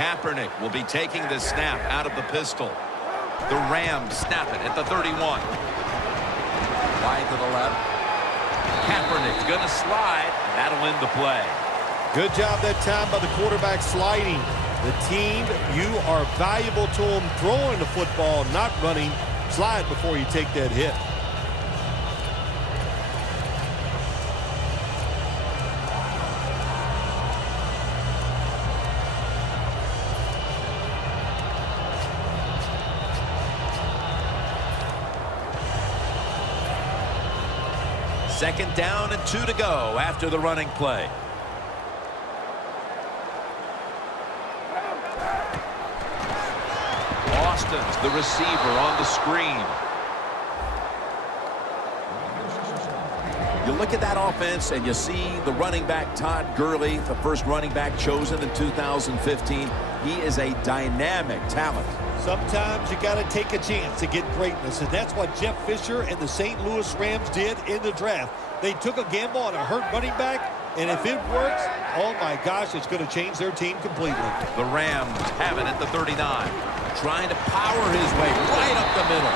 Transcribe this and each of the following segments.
Kaepernick will be taking the snap out of the pistol. The Rams snap it at the 31. Wide to the left. Kaepernick's going to slide. That'll end the play. Good job that time by the quarterback sliding. The team, you are valuable to them throwing the football, not running. Slide before you take that hit. Second down and 2 to go after the running play. Austin's the receiver on the screen. You look at that offense and you see the running back Todd Gurley, the first running back chosen in 2015. He is a dynamic talent. Sometimes you got to take a chance to get greatness, and that's what Jeff Fisher and the St. Louis Rams did in the draft. They took a gamble on a hurt running back, and if it works, oh my gosh, it's going to change their team completely. The Rams have it at the 39. Trying to power his way right up the middle.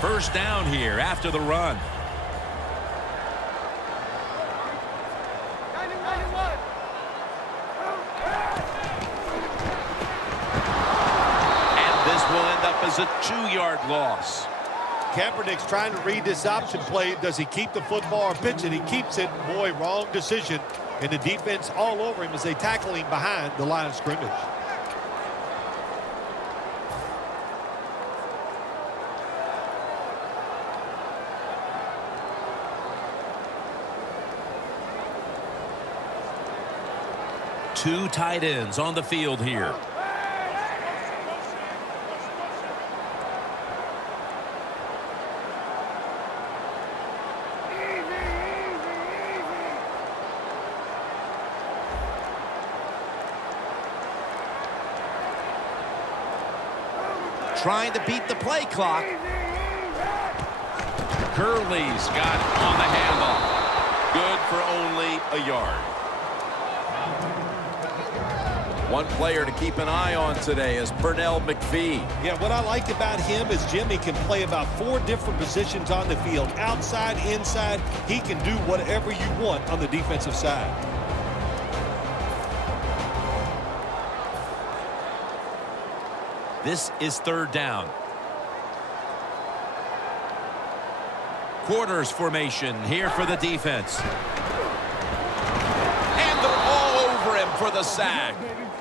First down here after the run. And this will end up as a 2-yard loss. Kaepernick's trying to read this option play. Does he keep the football or pitch it? He keeps it. Boy, wrong decision. And the defense all over him as they tackle him behind the line of scrimmage. Two tight ends on the field here. Trying to beat the play clock. Gurley's got it on the handoff. Good for only a yard. One player to keep an eye on today is Pernell McPhee. Yeah, what I like about him is Jimmy can play about 4 different positions on the field. Outside, inside, he can do whatever you want on the defensive side. This is third down. Quarters formation here for the defense. And they're all over him for the sack.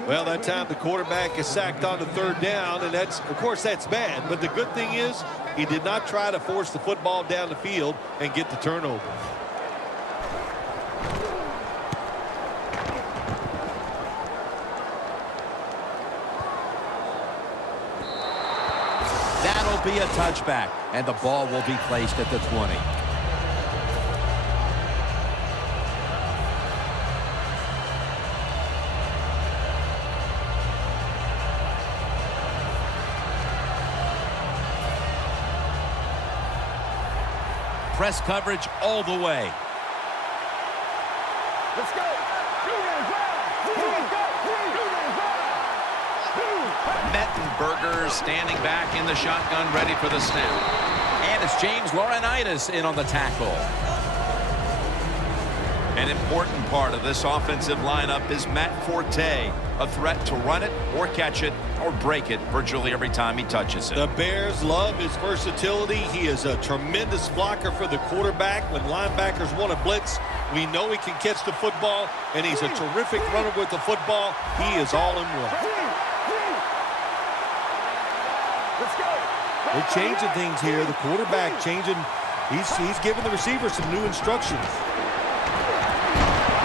Well, that time the quarterback is sacked on the third down, and that's, of course, that's bad. But the good thing is he did not try to force the football down the field and get the turnover. That'll be a touchback, and the ball will be placed at the 20. Press coverage all the way. Let's go. Mettenberger standing back in the shotgun, ready for the snap. And it's James Laurinaitis in on the tackle. An important part of this offensive lineup is Matt Forte, a threat to run it or catch it or break it virtually every time he touches it. The Bears love his versatility. He is a tremendous blocker for the quarterback. When linebackers want to blitz, we know he can catch the football, and he's a terrific runner with the football. He is all in one. They're changing things here. The quarterback changing. He's giving the receiver some new instructions.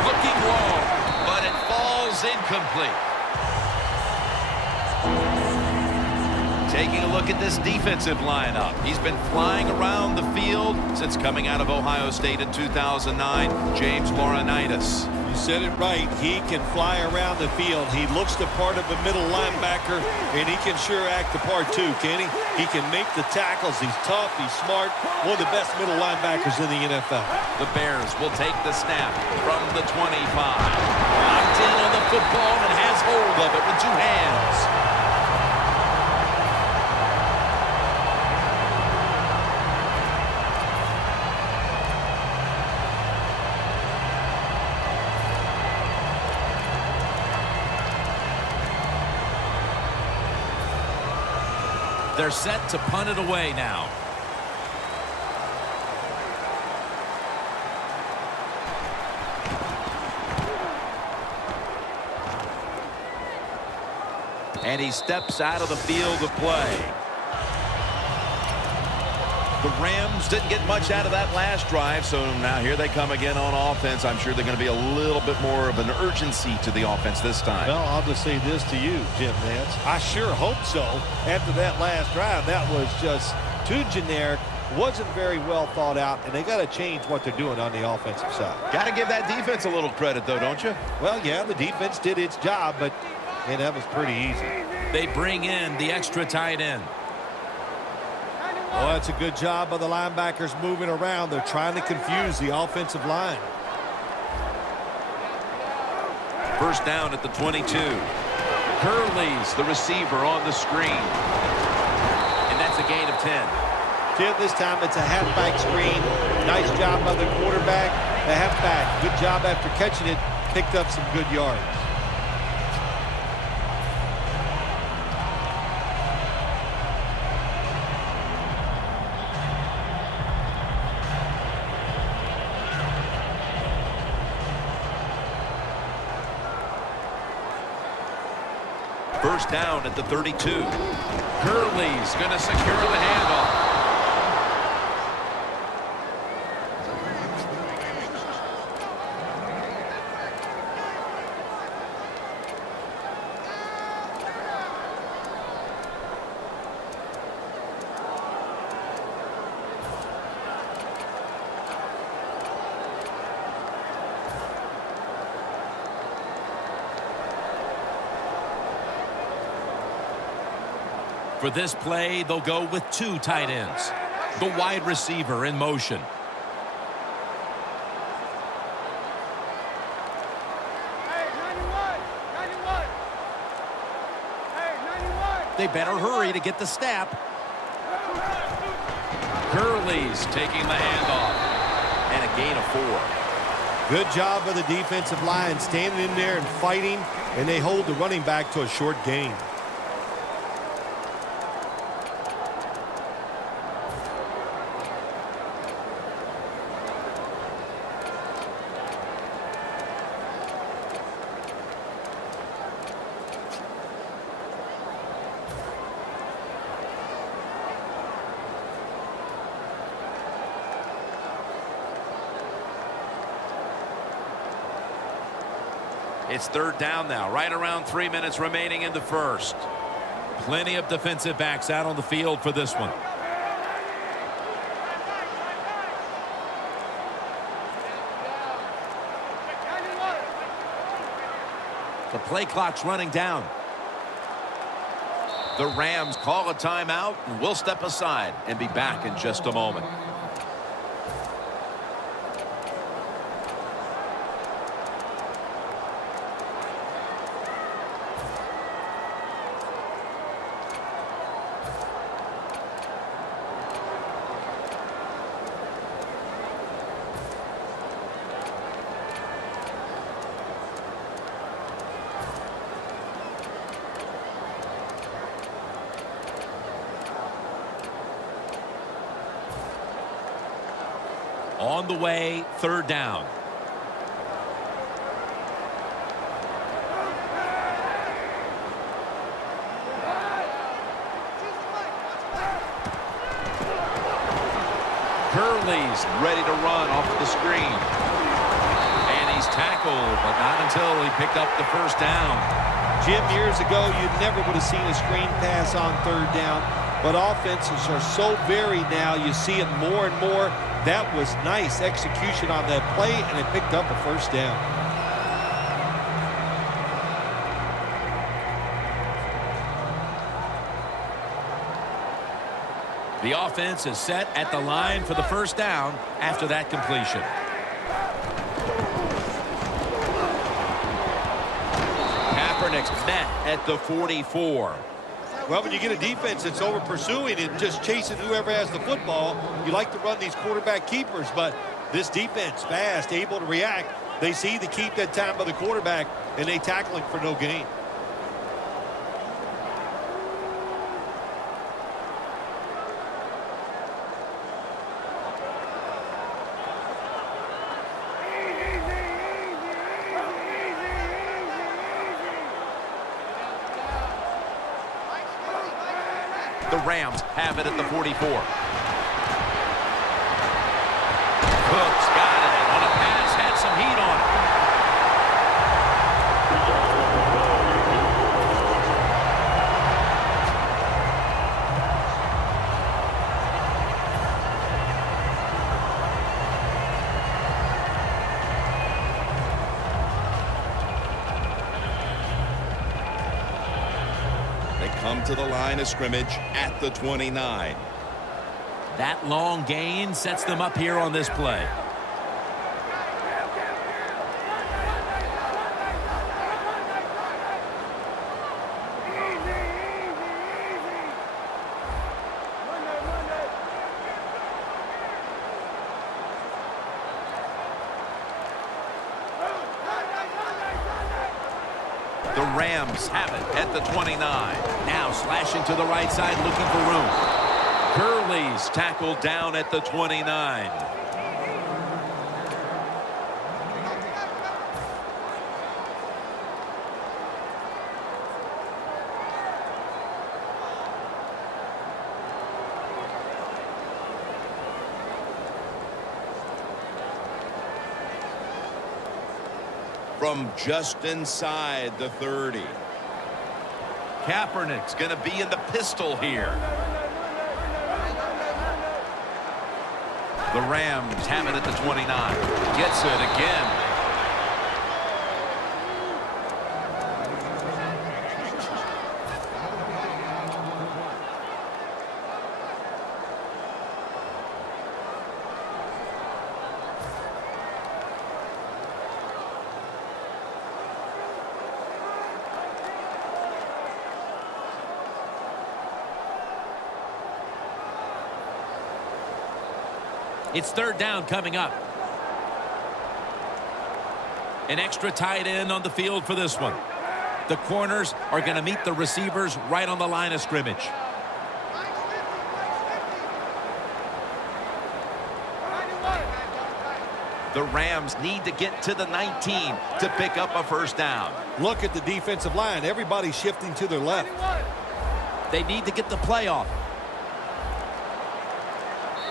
Looking long, but it falls incomplete. Taking a look at this defensive lineup. He's been flying around the field since coming out of Ohio State in 2009. James Laurinaitis. You said it right. He can fly around the field. He looks the part of a middle linebacker, and he can sure act the part too, can he? He can make the tackles. He's tough. He's smart. One of the best middle linebackers in the NFL. The Bears will take the snap from the 25. Locked in on the football and has hold of it with two hands. They're set to punt it away now. And he steps out of the field of play. The Rams didn't get much out of that last drive, so now here they come again on offense. I'm sure they're going to be a little bit more of an urgency to the offense this time. Well, I'll just say this to you, Jim Nance. I sure hope so. After that last drive, that was just too generic, wasn't very well thought out, and they got to change what they're doing on the offensive side. Got to give that defense a little credit, though, don't you? Well, yeah, the defense did its job, but that was pretty easy. They bring in the extra tight end. Well, that's a good job by the linebackers moving around. They're trying to confuse the offensive line. First down at the 22. Curley's the receiver on the screen. And that's a gain of 10. Jim, this time it's a halfback screen. Nice job by the quarterback. The halfback, good job after catching it. Picked up some good yards. First down at the 32. Curley's going to secure the handoff. For this play, they'll go with two tight ends. The wide receiver in motion. They better hurry to get the snap. Curley's taking the handoff. And a gain of 4. Good job by the defensive line standing in there and fighting, and they hold the running back to a short gain. It's third down now, right around 3 minutes remaining in the first. Plenty of defensive backs out on the field for this one. The play clock's running down. The Rams call a timeout, and we'll step aside and be back in just a moment. On the way, third down. Curley's ready to run off the screen. And he's tackled, but not until he picked up the first down. Jim, years ago, you never would have seen a screen pass on third down, but offenses are so varied now. You see it more and more. That was nice execution on that play, and it picked up a first down. The offense is set at the line for the first down after that completion. Kaepernick's met at the 44. Well, when you get a defense that's over pursuing and just chasing whoever has the football, you like to run these quarterback keepers, but this defense, fast, able to react. They see to keep that time by the quarterback, and they tackle him for no gain. The Rams have it at the 44. Cooks got it on a pass, had some heat on Come to the line of scrimmage at the 29. That long gain sets them up here on this play. The Rams have it at the 29. Now slashing to the right side, looking for room. Gurley's tackled down at the 29. From just inside the 30. Kaepernick's going to be in the pistol here. The Rams have it at the 29. Gets it again. It's third down coming up. An extra tight end on the field for this one. The corners are going to meet the receivers right on the line of scrimmage. The Rams need to get to the 19 to pick up a first down. Look at the defensive line. Everybody's shifting to their left. They need to get the play off.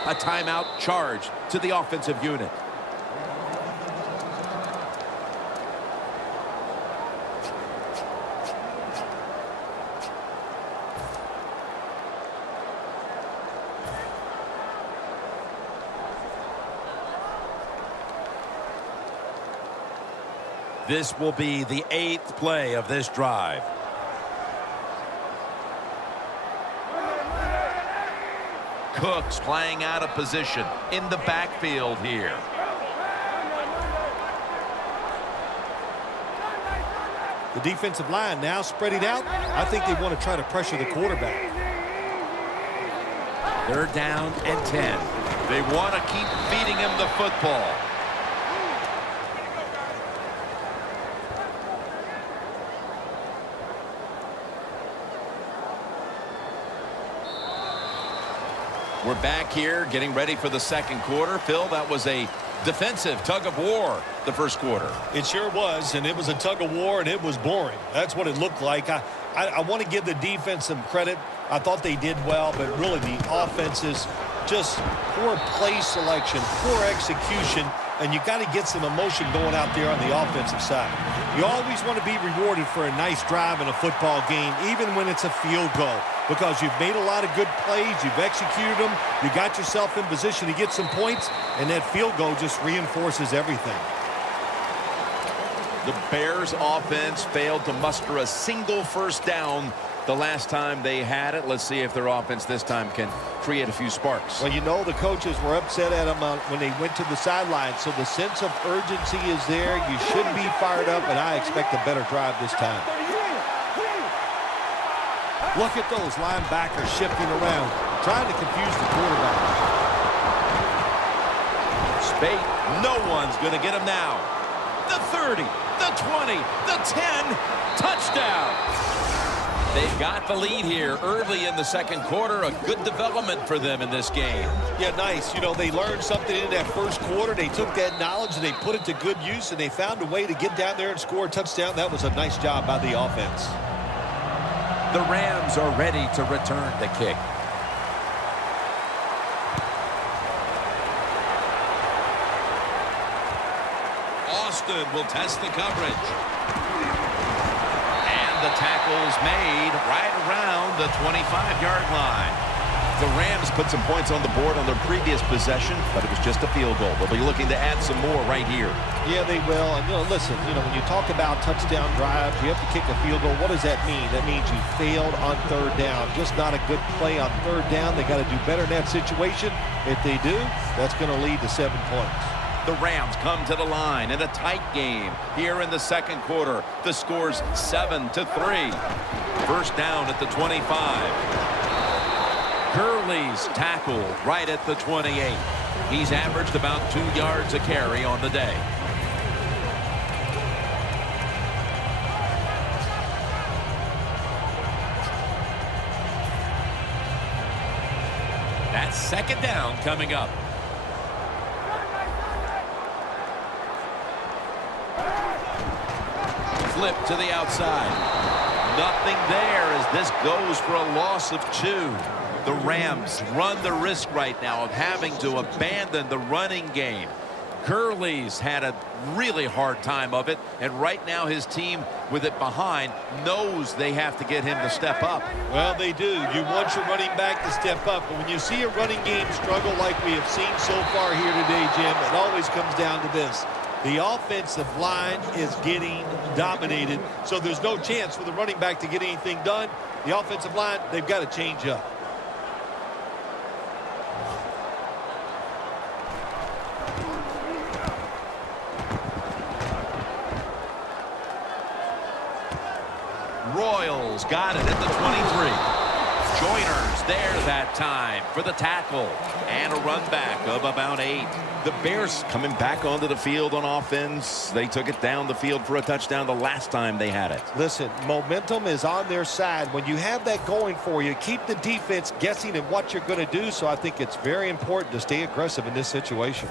A timeout charge to the offensive unit. This will be the 8th play of this drive. Cooks playing out of position in the backfield here. The defensive line now spreading out. I think they want to try to pressure the quarterback. They're down and 10. They want to keep feeding him the football. We're back here getting ready for the second quarter. Phil, that was a defensive tug of war the first quarter. It sure was, and it was a tug of war, and it was boring. That's what it looked like. I want to give the defense some credit. I thought they did well, but really the offenses, just poor play selection, poor execution, and you got to get some emotion going out there on the offensive side. You always want to be rewarded for a nice drive in a football game, even when it's a field goal, because you've made a lot of good plays, you've executed them, you got yourself in position to get some points, and that field goal just reinforces everything. The Bears offense failed to muster a single first down the last time they had it. Let's see if their offense this time can create a few sparks. Well, you know the coaches were upset at them when they went to the sideline, so the sense of urgency is there. You should be fired up, and I expect a better drive this time. Look at those linebackers shifting around, trying to confuse the quarterback. Spate, no one's going to get him now. The 30, the 20, the 10, touchdown. They've got the lead here early in the second quarter. A good development for them in this game. Yeah, nice. You know, they learned something in that first quarter. They took that knowledge and they put it to good use, and they found a way to get down there and score a touchdown. That was a nice job by the offense. The Rams are ready to return the kick. Austin will test the coverage. And the tackle's made right around the 25-yard line. The Rams put some points on the board on their previous possession, but it was just a field goal. They'll be looking to add some more right here. Yeah, they will. And, listen, when you talk about touchdown drives, you have to kick a field goal. What does that mean? That means you failed on third down. Just not a good play on third down. They got to do better in that situation. If they do, that's going to lead to 7 points. The Rams come to the line in a tight game here in the second quarter. The score's 7-3. First down at the 25. Gurley's tackle right at the 28. He's averaged about 2 yards a carry on the day. That's second down coming up. Flip to the outside. Nothing there as this goes for a loss of 2. The Rams run the risk right now of having to abandon the running game. Gurley's had a really hard time of it, and right now his team, with it behind, knows they have to get him to step up. Well, they do. You want your running back to step up, but when you see a running game struggle like we have seen so far here today, Jim, it always comes down to this. The offensive line is getting dominated, so there's no chance for the running back to get anything done. The offensive line, they've got to change up. Royals got it at the 23. Joyner's there that time for the tackle and a run back of about 8. The Bears coming back onto the field on offense. They took it down the field for a touchdown the last time they had it. Listen, momentum is on their side. When you have that going for you, keep the defense guessing at what you're going to do. So I think it's very important to stay aggressive in this situation.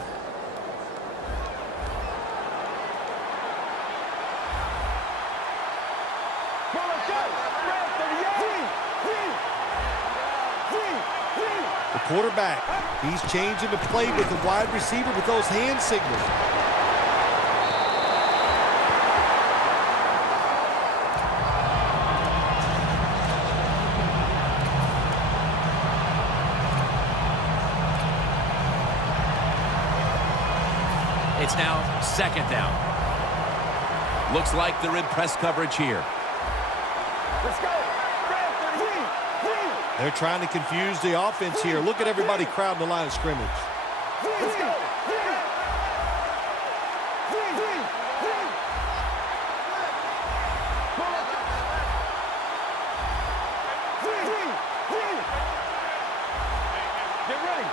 Quarterback, he's changing the play with the wide receiver with those hand signals. It's now second down. Looks like they're in press coverage here. Let's go. They're trying to confuse the offense here. Look at everybody crowding the line of scrimmage. Let's go. Get ready.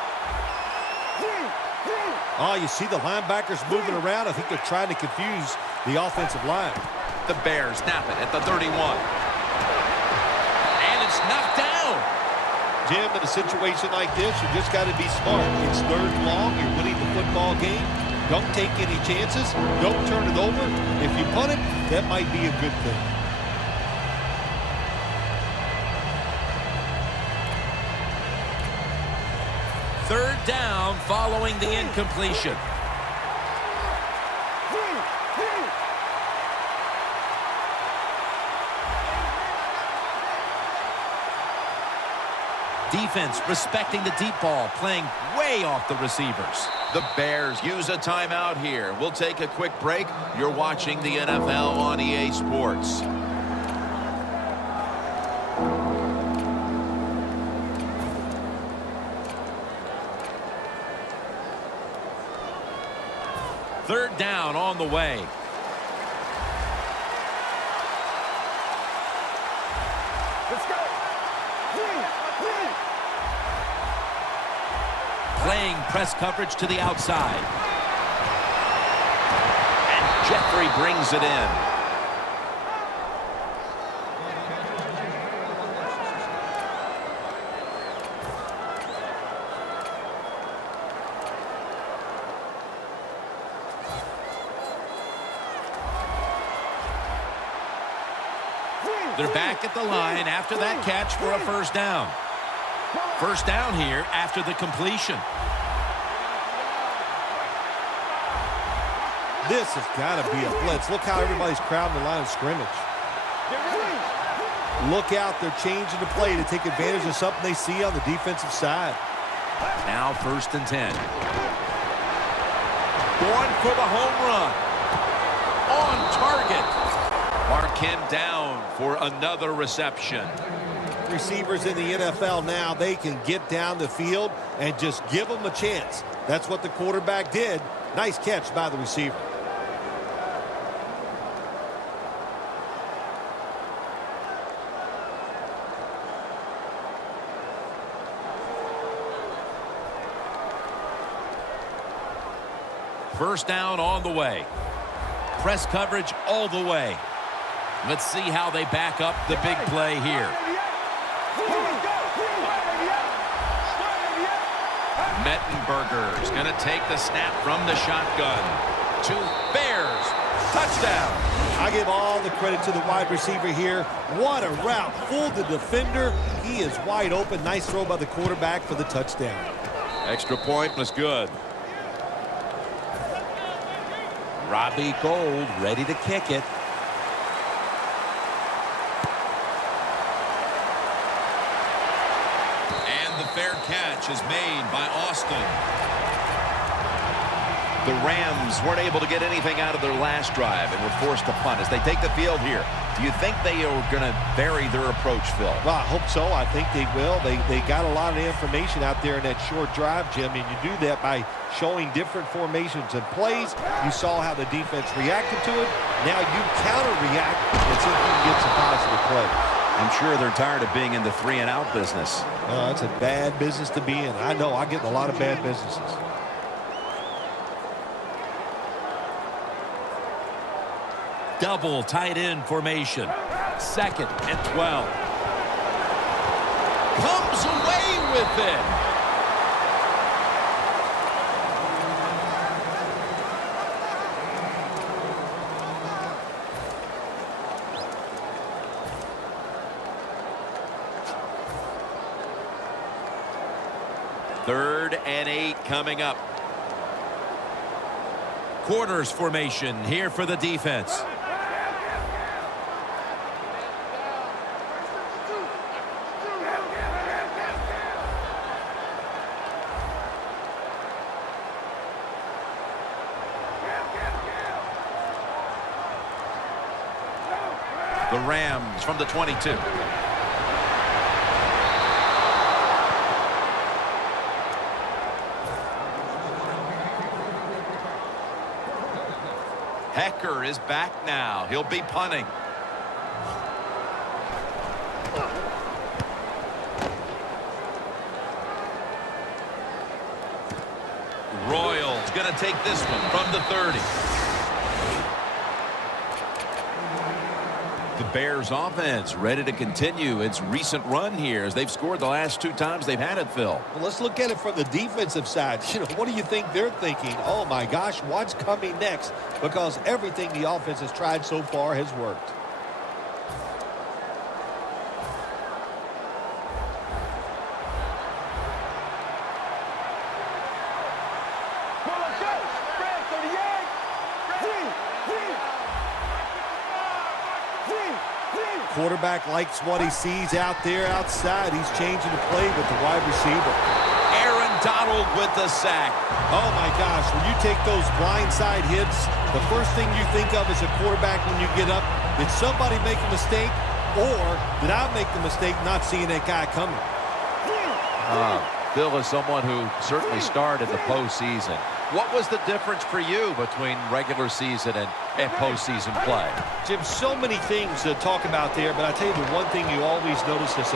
Oh, you see the linebackers moving around. I think they're trying to confuse the offensive line. The Bears snap it at the 31. And it's knocked down. Jim, in a situation like this, you just got to be smart. It's third and long. You're winning the football game. Don't take any chances. Don't turn it over. If you punt it, that might be a good thing. Third down following the incompletion. Defense respecting the deep ball, playing way off the receivers. The Bears use a timeout here. We'll take a quick break. You're watching the NFL on EA Sports. Third down on the way. Let's go. Playing press coverage to the outside. And Jeffrey brings it in. They're back at the line after that catch for a first down. First down here after the completion. This has got to be a blitz. Look how everybody's crowding the line of scrimmage. Look out, they're changing the play to take advantage of something they see on the defensive side. Now 1st and 10. Going for the home run. On target. Mark him down for another reception. Receivers in the NFL now, they can get down the field and just give them a chance. That's what the quarterback did. Nice catch by the receiver. First down on the way. Press coverage all the way. Let's see how they back up the big play here. Mettenberger is going to take the snap from the shotgun. To Bears. Touchdown. I give all the credit to the wide receiver here. What a route. Fooled the defender. He is wide open. Nice throw by the quarterback for the touchdown. Extra point was good. Robbie Gould ready to kick it. And the fair catch is made by Austin. The Rams weren't able to get anything out of their last drive and were forced to punt as they take the field here. Do you think they are going to vary their approach, Phil? Well, I hope so. I think they will. They got a lot of information out there in that short drive, Jim, and you do that by showing different formations and plays. You saw how the defense reacted to it. Now you counter-react and see if you can get some positive plays. I'm sure they're tired of being in the 3-and-out business. It's a bad business to be in. I know. I get in a lot of bad businesses. Double tight end formation. 2nd and 12. Comes away with it. Third and 8 coming up. Quarters formation here for the defense. The Rams from the 22. Hecker is back now. He'll be punting. Royals going to take this one from the 30. The Bears offense ready to continue its recent run here as they've scored the last 2 times they've had it, Phil. Well, let's look at it from the defensive side. What do you think they're thinking? Oh, my gosh, what's coming next? Because everything the offense has tried so far has worked. quarterback likes what he sees out there outside. He's changing the play with the wide receiver. Aaron Donald with the sack. Oh, my gosh. When you take those blindside hits, the first thing you think of as a quarterback when you get up, did somebody make a mistake, or did I make the mistake not seeing that guy coming? Bill is someone who certainly started the postseason. What was the difference for you between regular season and postseason play? Jim, so many things to talk about there, but I tell you the one thing you always notice as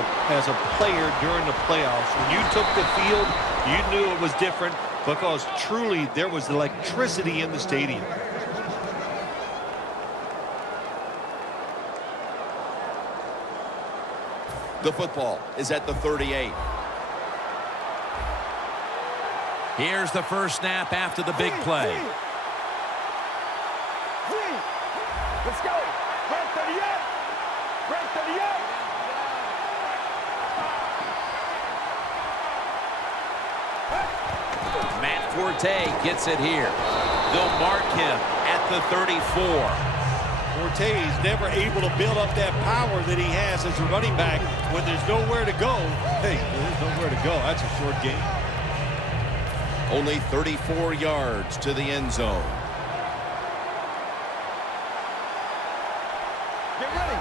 a player during the playoffs, when you took the field, you knew it was different because truly there was electricity in the stadium. The football is at the 38. Here's the first snap after the big play. Let's go. Break 38. Break 38. Matt Forte gets it here. They'll mark him at the 34. Forte's never able to build up that power that he has as a running back when there's nowhere to go. Hey, there's nowhere to go. That's a short game. Only 34 yards to the end zone. Get ready.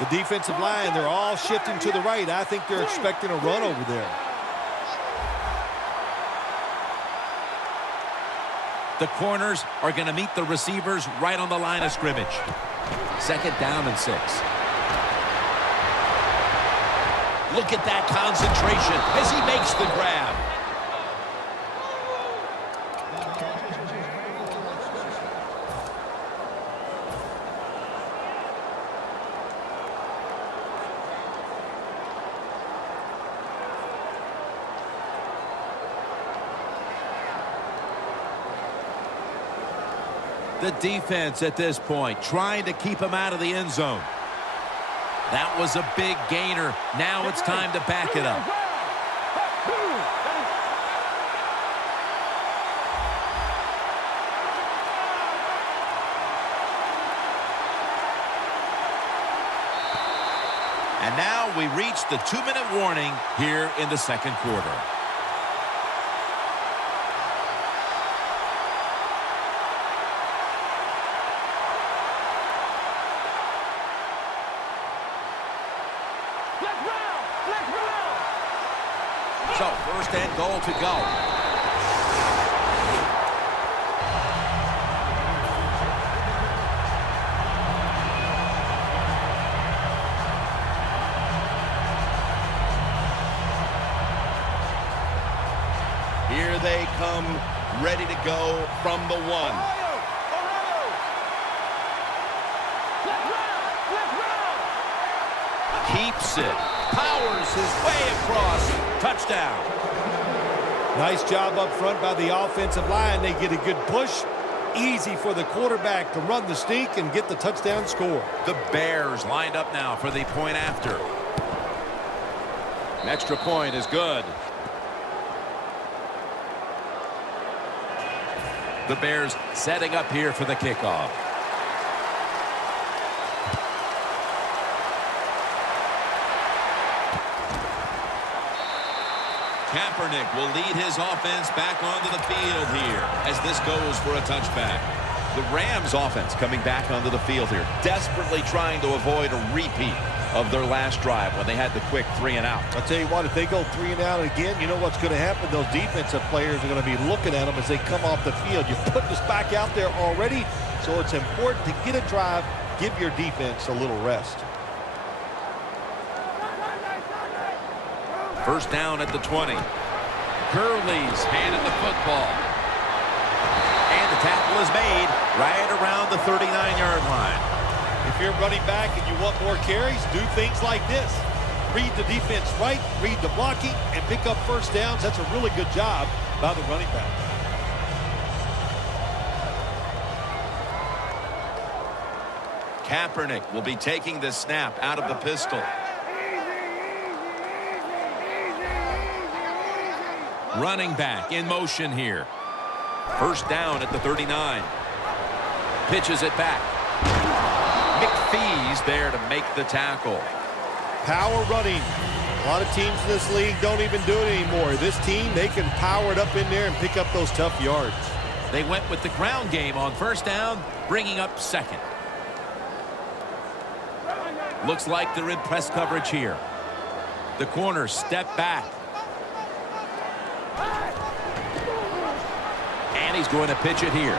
The defensive line, they're all shifting to the right. I think they're expecting a run over there. The corners are going to meet the receivers right on the line of scrimmage. 2nd down and 6. Look at that concentration as he makes the grab. The defense at this point trying to keep him out of the end zone. That was a big gainer. Now it's time to back it up. And now we reach the 2-minute warning here in the 2nd quarter. So, 1st and goal to go. Here they come, ready to go from the 1. Keeps it. Powers his way across. Touchdown. Nice job up front by the offensive line. They get a good push. Easy for the quarterback to run the sneak and get the touchdown score. The Bears lined up now for the point after. An extra point is good. The Bears setting up here for the kickoff. Kaepernick will lead his offense back onto the field here as this goes for a touchback. The Rams offense coming back onto the field here, desperately trying to avoid a repeat of their last drive when they had the quick 3-and-out. I'll tell you what, if they go 3-and-out again, you know what's going to happen? Those defensive players are going to be looking at them as they come off the field. You're putting us back out there already, so it's important to get a drive, give your defense a little rest. 1st down at the 20. Gurley's handed the football. And the tackle is made right around the 39-yard line. If you're running back and you want more carries, do things like this. Read the defense right, read the blocking, and pick up 1st downs. That's a really good job by the running back. Kaepernick will be taking the snap out of the pistol. Running back in motion here. First down at the 39. Pitches it back. McPhee's there to make the tackle. Power running. A lot of teams in this league don't even do it anymore. This team, they can power it up in there and pick up those tough yards. They went with the ground game on first down, bringing up second. Looks like they're in press coverage here. The corners step back. And he's going to pitch it here.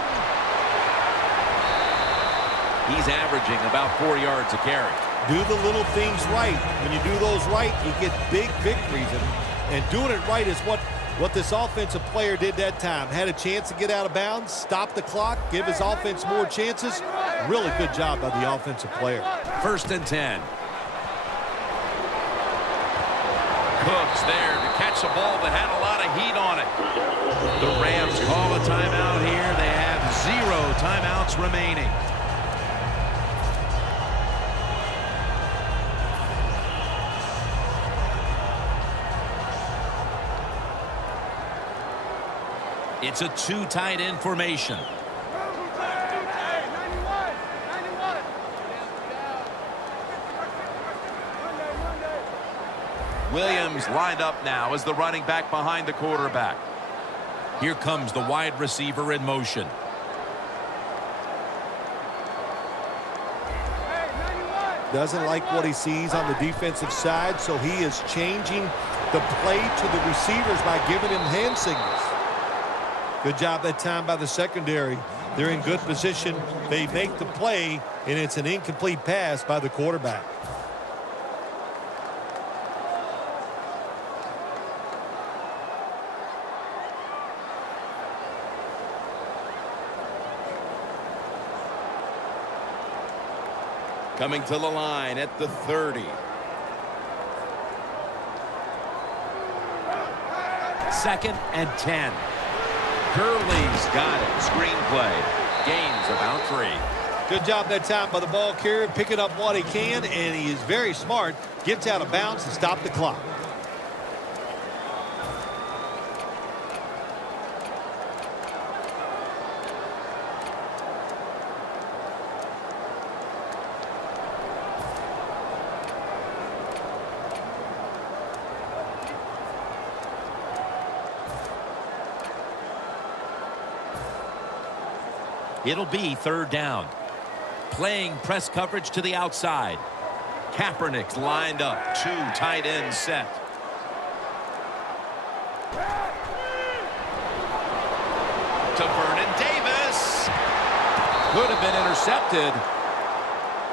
He's averaging about 4 yards a carry. Do the little things right. When you do those right, you get big victories. And doing it right is what this offensive player did that time. Had a chance to get out of bounds, stop the clock, give his offense more chances. Really good job by the offensive player. First and 10. Cooks there to catch a ball that had a lot of heat on it. The Rams call a timeout here. They have 0 timeouts remaining. It's a 2 tight end formation. Williams lined up now as the running back behind the quarterback. Here comes the wide receiver in motion. Doesn't like what he sees on the defensive side, so he is changing the play to the receivers by giving him hand signals. Good job that time by the secondary. They're in good position. They make the play, and it's an incomplete pass by the quarterback. Coming to the line at the 30. Second and 10. Gurley's got it. Screenplay. Gains about 3. Good job that time by the ball carrier, picking up what he can, and he is very smart. Gets out of bounds and stop the clock. It'll be third down. Playing press coverage to the outside. Kaepernick's lined up. 2 tight ends set. To Vernon Davis. Could have been intercepted.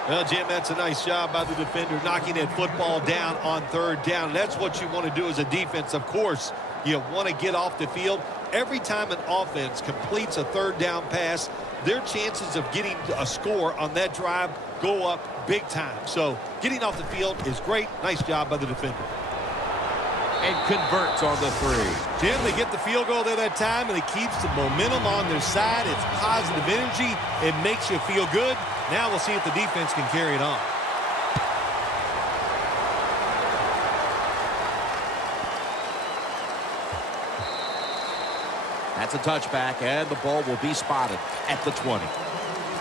Well, Jim, that's a nice job by the defender knocking that football down on third down. That's what you want to do as a defense. Of course, you want to get off the field. Every time an offense completes a third down pass, their chances of getting a score on that drive go up big time. So getting off the field is great. Nice job by the defender. And converts on the 3. Jim, they get the field goal there that time, and it keeps the momentum on their side. It's positive energy. It makes you feel good. Now we'll see if the defense can carry it on. That's a touchback, and the ball will be spotted at the 20.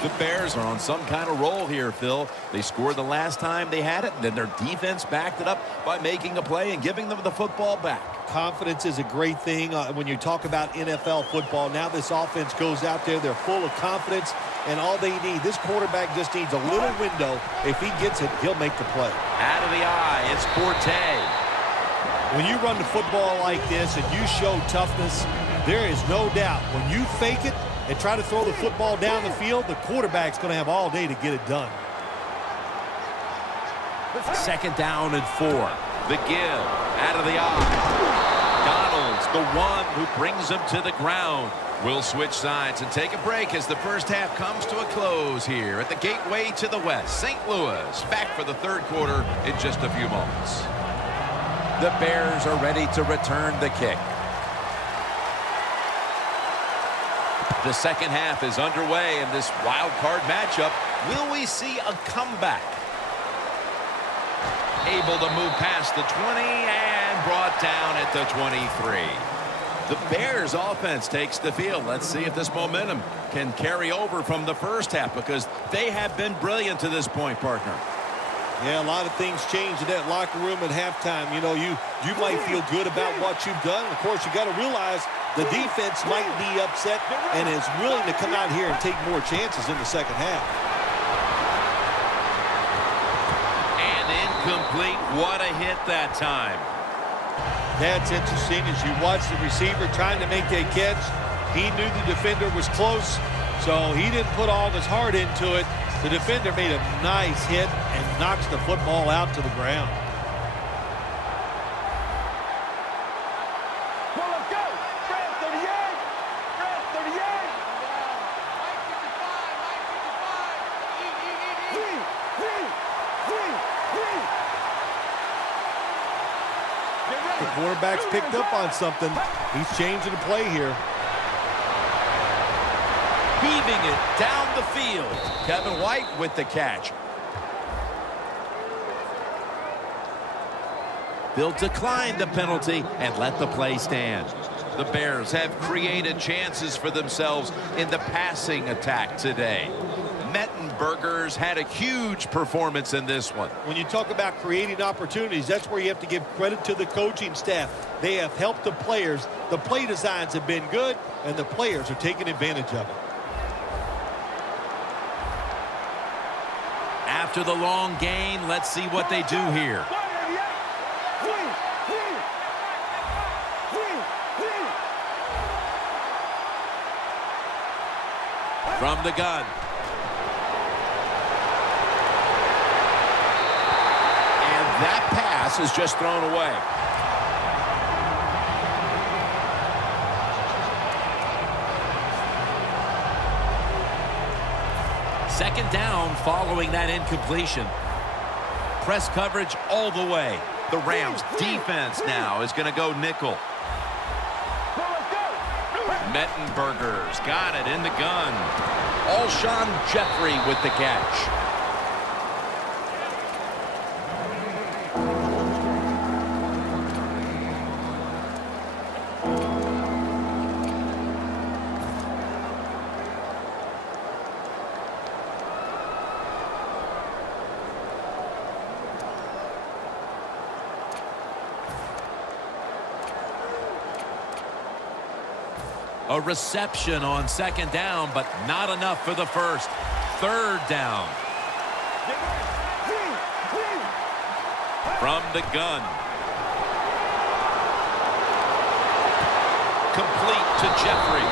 The Bears are on some kind of roll here, Phil. They scored the last time they had it, and then their defense backed it up by making a play and giving them the football back. Confidence is a great thing when you talk about NFL football. Now this offense goes out there. They're full of confidence, and all they need, this quarterback just needs a little window. If he gets it, he'll make the play. Out of the eye, it's Forte. When you run the football like this and you show toughness, there is no doubt when you fake it and try to throw the football down the field, the quarterback's going to have all day to get it done. Second down and 4. The give out of the eye. Donald's the one who brings him to the ground. We'll switch sides and take a break as the first half comes to a close here at the gateway to the west. St. Louis back for the third quarter in just a few moments. The Bears are ready to return the kick. The second half is underway in this wild card matchup. Will we see a comeback? Able to move past the 20 and brought down at the 23. The Bears offense takes the field. Let's see if this momentum can carry over from the first half, because they have been brilliant to this point, partner. Yeah, a lot of things change in that locker room at halftime. You know, you might feel good about what you've done. Of course, you got to realize the defense might be upset and is willing to come out here and take more chances in the second half. And incomplete. What a hit that time. That's interesting. As you watch the receiver trying to make that catch, he knew the defender was close, so he didn't put all of his heart into it. The defender made a nice hit and knocks the football out to the ground. Well, let's go. Brad 38. Brad 38. The quarterback's picked up on something. He's changing the play here. Heaving it down the field. Kevin White with the catch. They'll decline the penalty and let the play stand. The Bears have created chances for themselves in the passing attack today. Mettenberger's had a huge performance in this one. When you talk about creating opportunities, that's where you have to give credit to the coaching staff. They have helped the players. The play designs have been good, and the players are taking advantage of it. After the long gain, let's see what they do here. From the gun. And that pass is just thrown away. Second down following that incompletion. Press coverage all the way. The Rams defense now is going to go nickel. Mettenberger's got it in the gun. Alshon Jeffrey with the catch. A reception on second down, but not enough for the first. Third down. From the gun. Complete to Jeffrey.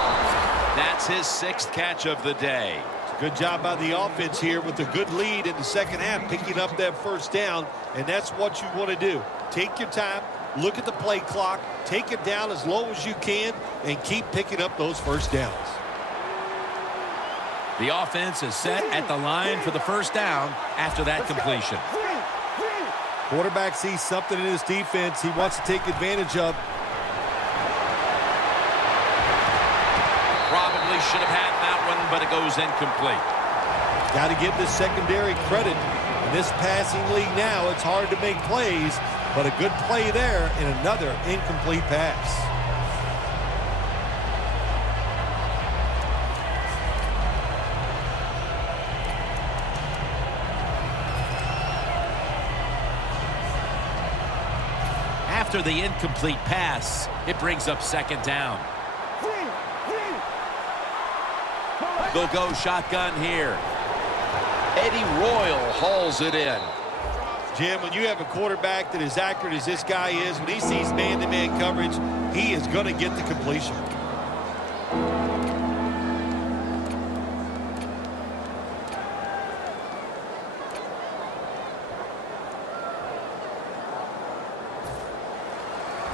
That's his 6th catch of the day. Good job by the offense here with a good lead in the second half, picking up that first down, and that's what you want to do. Take your time, look at the play clock, take it down as low as you can, and keep picking up those first downs. The offense is set at the line for the first down after that completion. Quarterback sees something in his defense he wants to take advantage of. Probably should have had that one, but it goes incomplete. Got to give this secondary credit. In this passing league now, it's hard to make plays, but a good play there and another incomplete pass. After the incomplete pass, it brings up second down. They'll go shotgun here. Eddie Royal hauls it in. Jim, when you have a quarterback that is accurate as this guy is, when he sees man-to-man coverage, he is going to get the completion.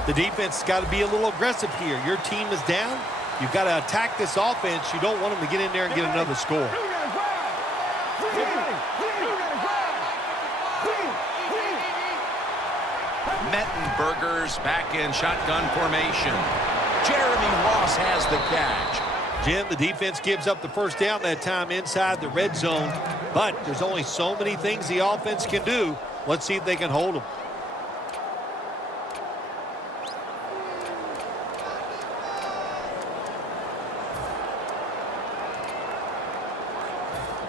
The defense has got to be a little aggressive here. Your team is down. You've got to attack this offense. You don't want them to get in there and get another score. Mettenberger's back in shotgun formation. Jeremy Ross has the catch. Jim, the defense gives up the first down that time inside the red zone, but there's only so many things the offense can do. Let's see if they can hold them.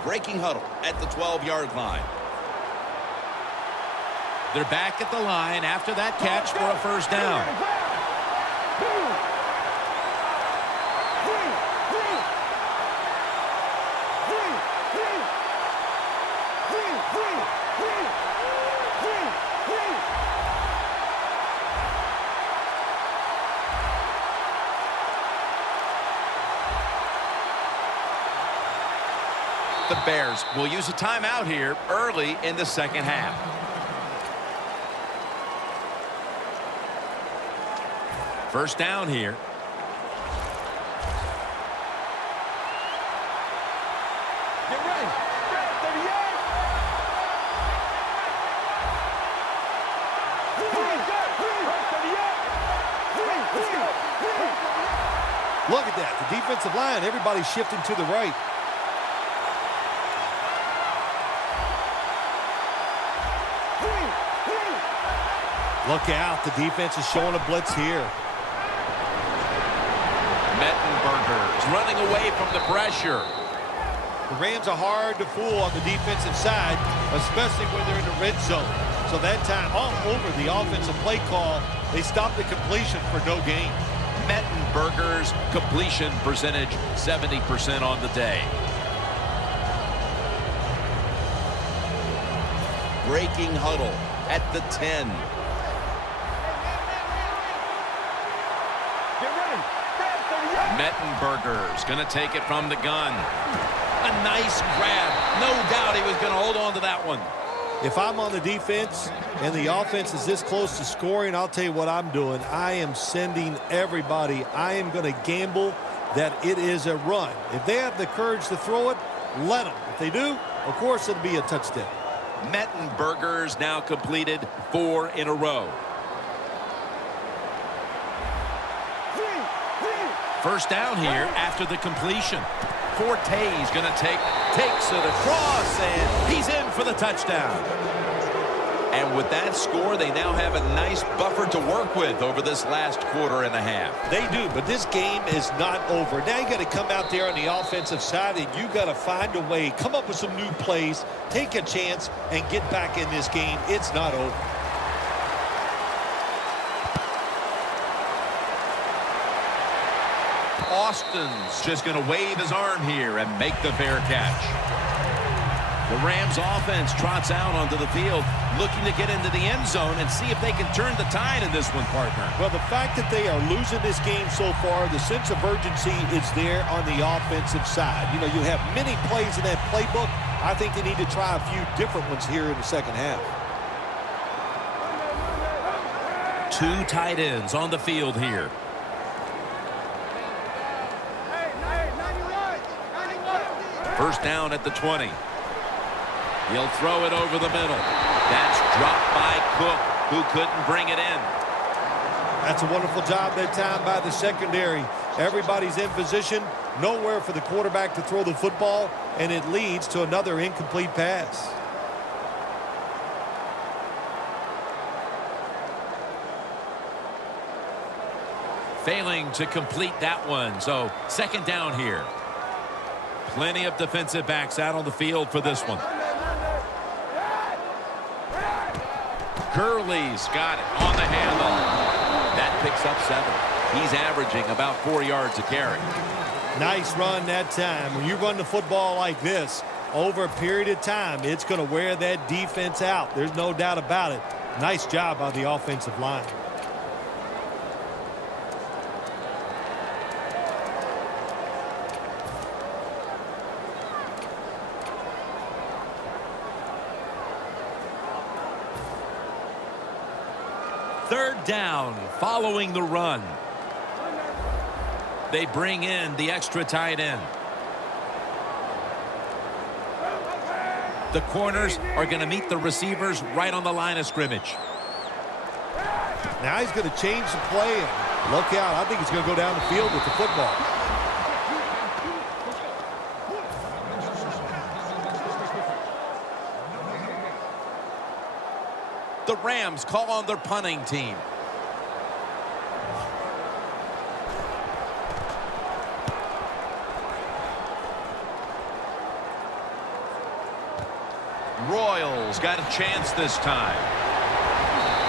breaking huddle at the 12-yard line. They're back at the line after that catch for a first down. The Bears will use a timeout here early in the second half. First down here. Get ready. 38. Look at that. The defensive line, everybody's shifting to the right. Look out. The defense is showing a blitz here. Mettenberger's running away from the pressure. The Rams are hard to fool on the defensive side, especially when they're in the red zone. So that time, all over the offensive play call, they stopped the completion for no gain. Mettenberger's completion percentage 70% on the day. Breaking huddle at the 10. Mettenberger's going to take it from the gun. A nice grab. No doubt he was going to hold on to that one. If I'm on the defense and the offense is this close to scoring, I'll tell you what I'm doing. I am sending everybody. I am going to gamble that it is a run. If they have the courage to throw it, let them. If they do, of course it'll be a touchdown. Mettenberger's now completed 4 in a row. First down here after the completion. Forte's going to takes it across, and he's in for the touchdown. And with that score, they now have a nice buffer to work with over this last quarter and a half. They do, but this game is not over. Now you got to come out there on the offensive side, and you got to find a way, come up with some new plays, take a chance, and get back in this game. It's not over. Austin's just going to wave his arm here and make the fair catch. The Rams offense trots out onto the field, looking to get into the end zone and see if they can turn the tide in this one, partner. Well, the fact that they are losing this game so far, the sense of urgency is there on the offensive side. You know, you have many plays in that playbook. I think they need to try a few different ones here in the second half. 2 tight ends on the field here. First down at the 20. He'll throw it over the middle. That's dropped by Cook, who couldn't bring it in. That's a wonderful job that time by the secondary. Everybody's in position, nowhere for the quarterback to throw the football, and it leads to another incomplete pass. Failing to complete that one, so second down here. Plenty of defensive backs out on the field for this one. Gurley's got it on the handle. That picks up 7. He's averaging about 4 yards a carry. Nice run that time. When you run the football like this, over a period of time, it's going to wear that defense out. There's no doubt about it. Nice job by the offensive line. Third down following the run. They bring in the extra tight end. The corners are going to meet the receivers right on the line of scrimmage. Now he's going to change the play. And look out. I think he's going to go down the field with the football. The Rams call on their punting team. Bengals got a chance this time.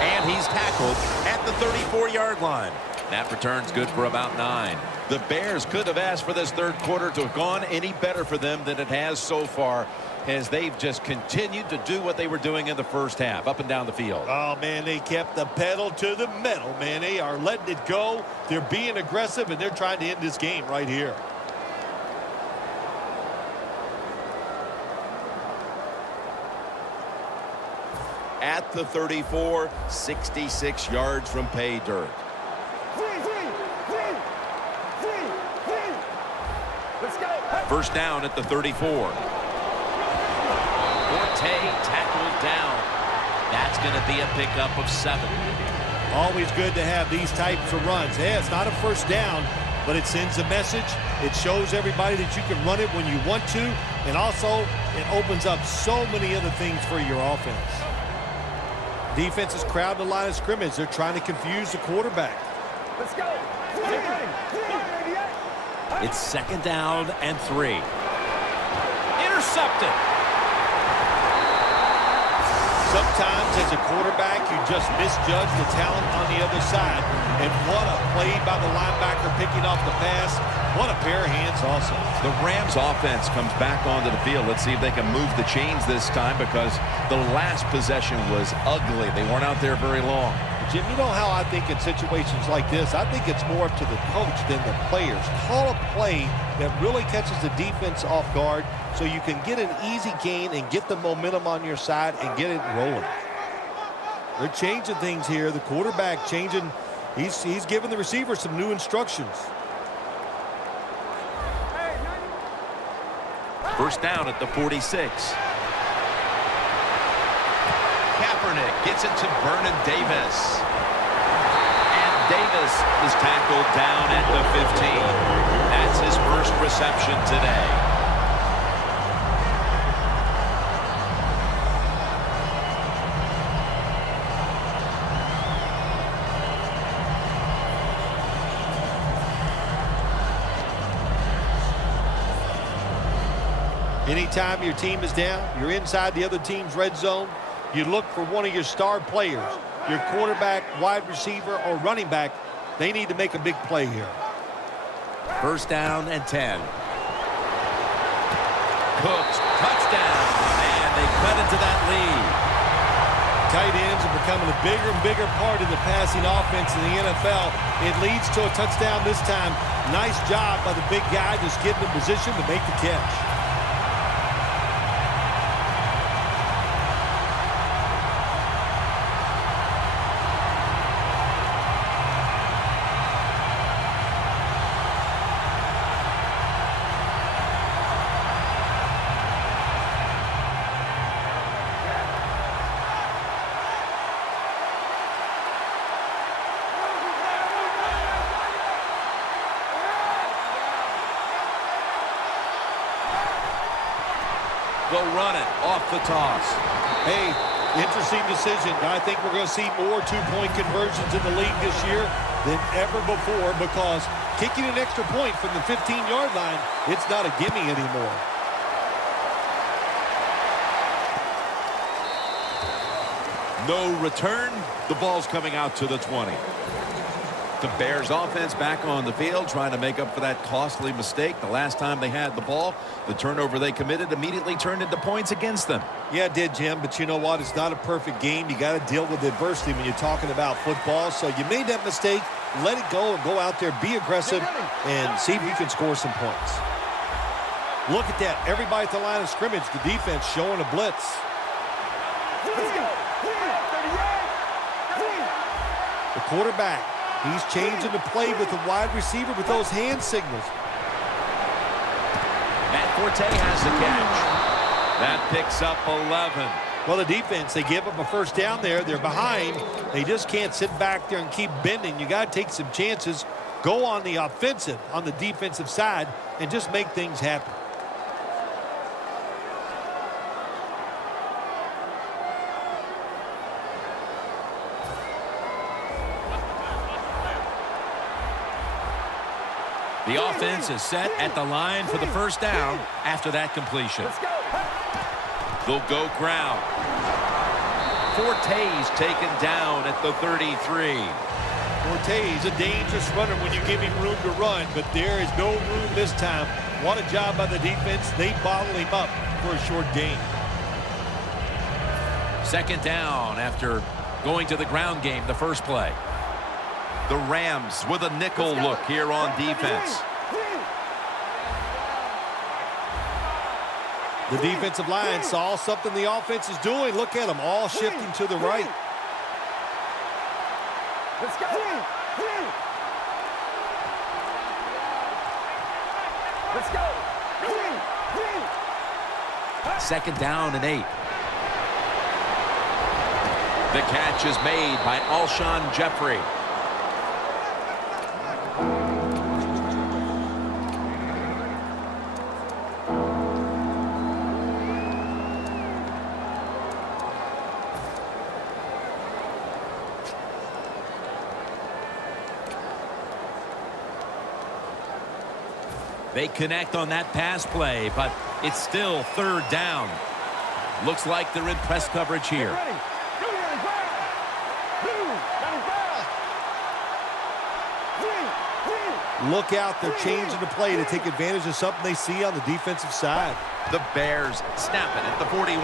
And he's tackled at the 34-yard line. That return's good for about 9. The Bears could have asked for this third quarter to have gone any better for them than it has so far, as they've just continued to do what they were doing in the first half, up and down the field. Oh, man, they kept the pedal to the metal, man. They are letting it go. They're being aggressive, and they're trying to end this game right here. At the 34, 66 yards from pay dirt. Let's go. First down at the 34. Forte tackled down. That's going to be a pickup of 7. Always good to have these types of runs. Yeah, it's not a first down, but it sends a message. It shows everybody that you can run it when you want to, and also it opens up so many other things for your offense. Defense is crowding the line of scrimmage. They're trying to confuse the quarterback. Let's go. It's second down and 3. Intercepted. Sometimes as a quarterback, you just misjudge the talent on the other side. And what a play by the linebacker picking off the pass. What a pair of hands also. The Rams offense comes back onto the field. Let's see if they can move the chains this time, because the last possession was ugly. They weren't out there very long. Jim, you know how I think in situations like this, I think it's more up to the coach than the players. Call a play that really catches the defense off guard so you can get an easy gain and get the momentum on your side and get it rolling. They're changing things here. The quarterback changing. He's giving the receiver some new instructions. First down at the 46. Kaepernick gets it to Vernon Davis. And Davis is tackled down at the 15. That's his first reception today. Anytime your team is down, you're inside the other team's red zone, you look for one of your star players, your quarterback, wide receiver, or running back. They need to make a big play here. First down and 10. Cooks, touchdown, and they cut into that lead. Tight ends are becoming a bigger and bigger part of the passing offense in the NFL. It leads to a touchdown this time. Nice job by the big guy just getting in position to make the catch. Will run it off the toss. Hey, interesting decision. I think we're going to see more two-point conversions in the league this year than ever before, because kicking an extra point from the 15-yard line, it's not a gimme anymore. No return. The ball's coming out to the 20. The Bears offense back on the field, trying to make up for that costly mistake. The last time they had the ball, the turnover they committed immediately turned into points against them. Yeah, it did, Jim, but you know what? It's not a perfect game. You got to deal with adversity when you're talking about football. So you made that mistake, let it go, and go out there, be aggressive, and see if you can score some points. Look at that. Everybody at the line of scrimmage, the defense showing a blitz. The quarterback, he's changing the play with the wide receiver with those hand signals. Matt Forte has the catch. That picks up 11. Well, the defense, they give up a first down there. They're behind. They just can't sit back there and keep bending. You got to take some chances. Go on the offensive, on the defensive side, and just make things happen. The offense is set at the line for the first down after that completion. They'll go ground. Forte's taken down at the 33. Forte's a dangerous runner when you give him room to run, but there is no room this time. What a job by the defense. They bottled him up for a short gain. Second down after going to the ground game the first play. The Rams with a nickel look here on defense. The defensive line saw something the offense is doing. Look at them all shifting to the right. Let's go. Let's go. Second down and 8. The catch is made by Alshon Jeffrey. They connect on that pass play, but it's still third down. Looks like they're in press coverage here. Look out, they're changing the play to take advantage of something they see on the defensive side. The Bears snap it at the 41.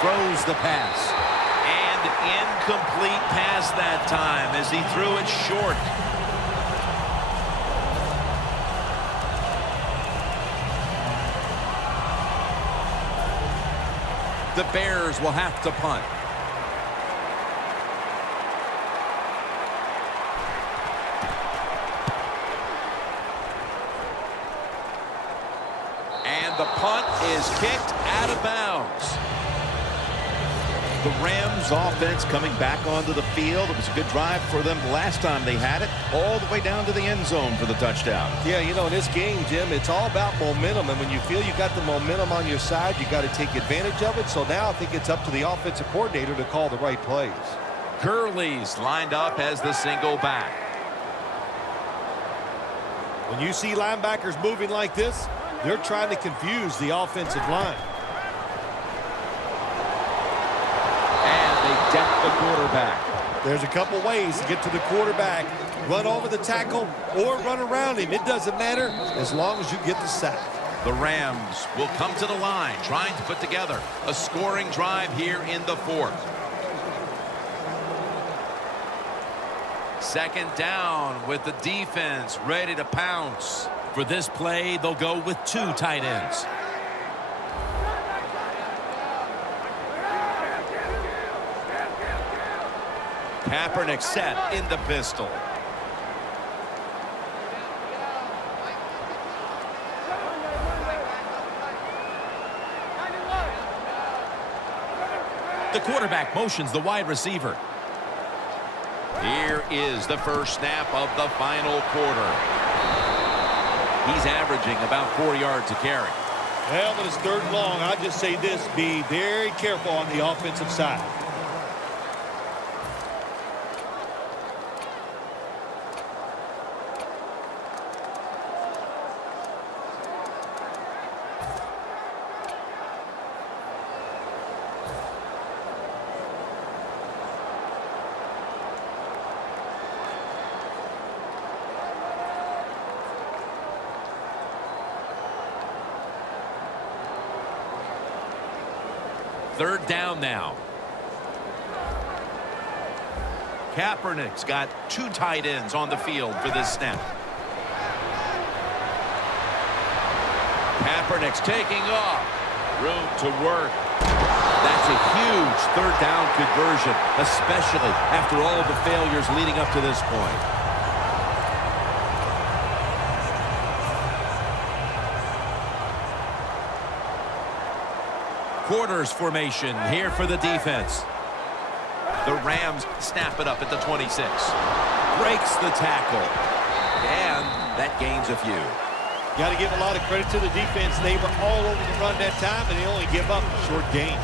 Throws the pass. And incomplete pass that time as he threw it short. The Bears will have to punt. And the punt is kicked out of bounds. The Rams offense coming back onto the field. It was a good drive for them last time they had it, all the way down to the end zone for the touchdown. Yeah, you know, in this game, Jim, it's all about momentum. And when you feel you got the momentum on your side, you got to take advantage of it. So now I think it's up to the offensive coordinator to call the right plays. Gurley's lined up as the single back. When you see linebackers moving like this, they're trying to confuse the offensive line. Depth the quarterback. There's a couple ways to get to the quarterback. Run over the tackle or run around him. It doesn't matter as long as you get the sack. The Rams will come to the line trying to put together a scoring drive here in the fourth. Second down with the defense ready to pounce. For this play, they'll go with 2 tight ends. Kaepernick set in the pistol. The quarterback motions the wide receiver. Here is the first snap of the final quarter. He's averaging about 4 yards a carry. Well, but it's third and long. I'll just say this, be very careful on the offensive side. Third down now. Kaepernick's got 2 tight ends on the field for this snap. Kaepernick's taking off. Room to work. That's a huge third down conversion, especially after all of the failures leading up to this point. Quarters formation here for the defense. The Rams snap it up at the 26. Breaks the tackle. And that gains a few. Got to give a lot of credit to the defense. They were all over the run that time, and they only give up a short gain.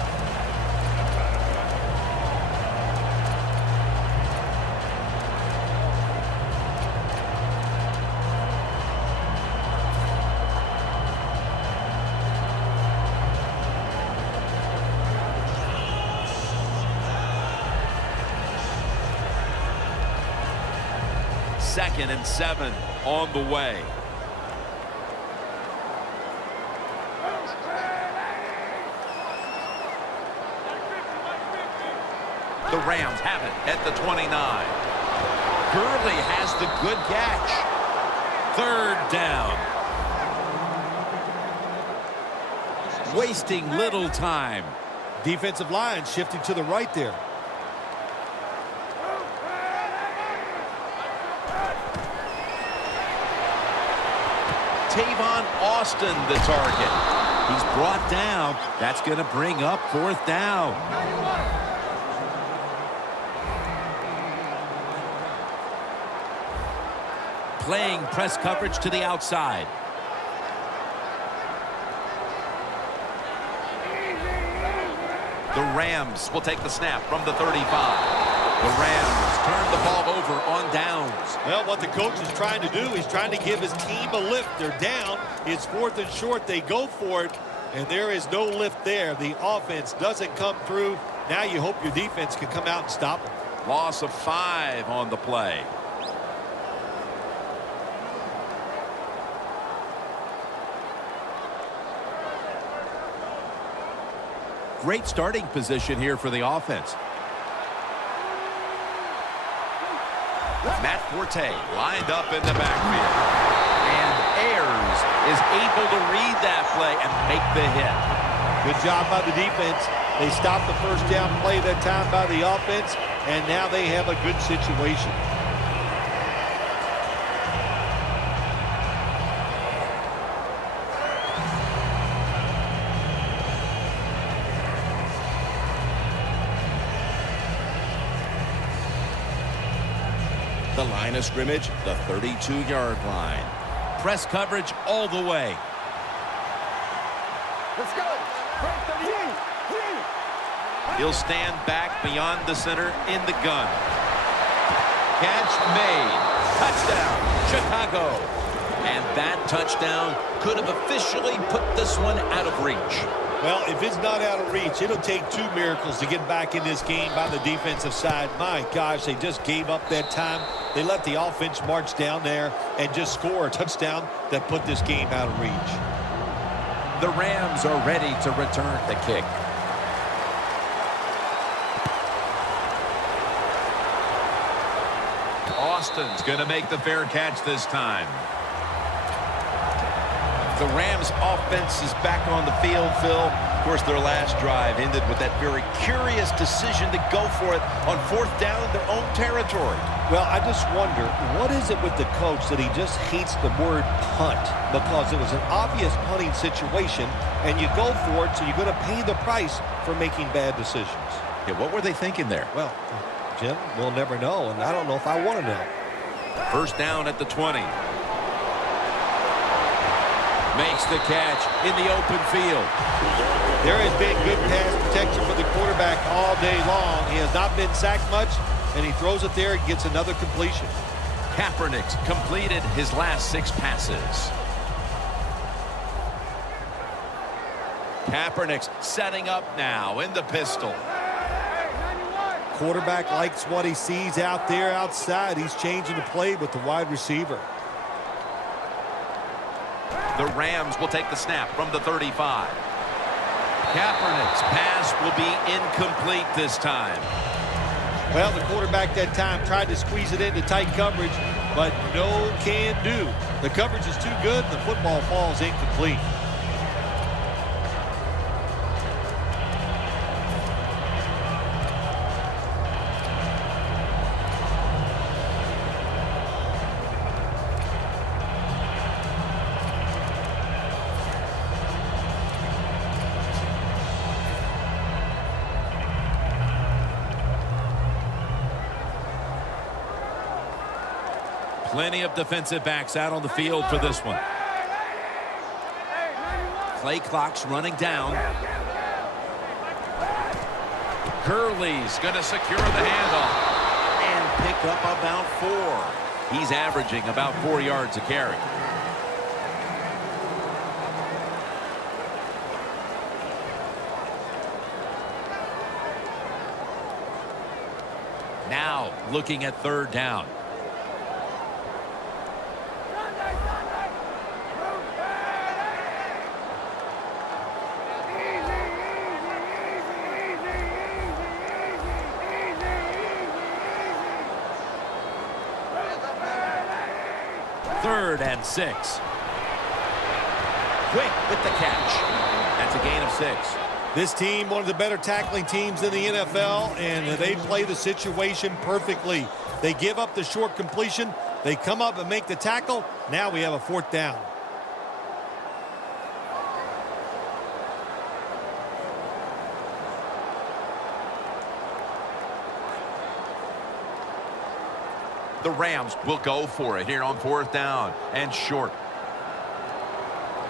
2nd and 7 on the way. The Rams have it at the 29. Gurley has the good catch. 3rd down. Wasting little time. Defensive line shifting to the right there. Tavon Austin, the target. He's brought down. That's going to bring up 4th down. Playing press coverage to the outside. The Rams will take the snap from the 35. The Rams turn the ball over on downs. Well, what the coach is trying to do, he's trying to give his team a lift. They're down. It's 4th and short. They go for it, and there is no lift there. The offense doesn't come through. Now you hope your defense can come out and stop it. Loss of 5 on the play. Great starting position here for the offense. Matt Forte lined up in the backfield. And Ayers is able to read that play and make the hit. Good job by the defense. They stopped the 1st down play that time by the offense, and now they have a good situation. The line of scrimmage, the 32-yard line. Press coverage all the way. Let's go. He'll stand back beyond the center in the gun. Catch made. Touchdown, Chicago. And that touchdown could have officially put this one out of reach. Well, if it's not out of reach, it'll take 2 miracles to get back in this game by the defensive side. My gosh, they just gave up that time. They let the offense march down there and just score a touchdown that put this game out of reach. The Rams are ready to return the kick. Austin's going to make the fair catch this time. The Rams offense is back on the field, Phil. Of course, their last drive ended with that very curious decision to go for it on 4th down in their own territory. Well, I just wonder, what is it with the coach that he just hates the word punt? Because it was an obvious punting situation, and you go for it, so you're going to pay the price for making bad decisions. Yeah, what were they thinking there? Well, Jim, we'll never know, and I don't know if I want to know. 1st down at the 20. Makes the catch in the open field. There has been good pass protection for the quarterback all day long. He has not been sacked much, and he throws it there and gets another completion. Kaepernick's completed his last 6 passes. Kaepernick's setting up now in the pistol. Quarterback likes what he sees out there outside. He's changing the play with the wide receiver. The Rams will take the snap from the 35. Kaepernick's pass will be incomplete this time. Well, the quarterback that time tried to squeeze it into tight coverage, but no can do. The coverage is too good, and the football falls incomplete. Plenty of defensive backs out on the field for this one. Play clock's running down. Gurley's going to secure the handoff and pick up about 4. He's averaging about 4 yards a carry. Now looking at 3rd down. 3rd and 6. Quick with the catch. That's a gain of 6. This team, one of the better tackling teams in the NFL, and they play the situation perfectly. They give up the short completion. They come up and make the tackle. Now we have a 4th down. The Rams will go for it here on 4th down and short.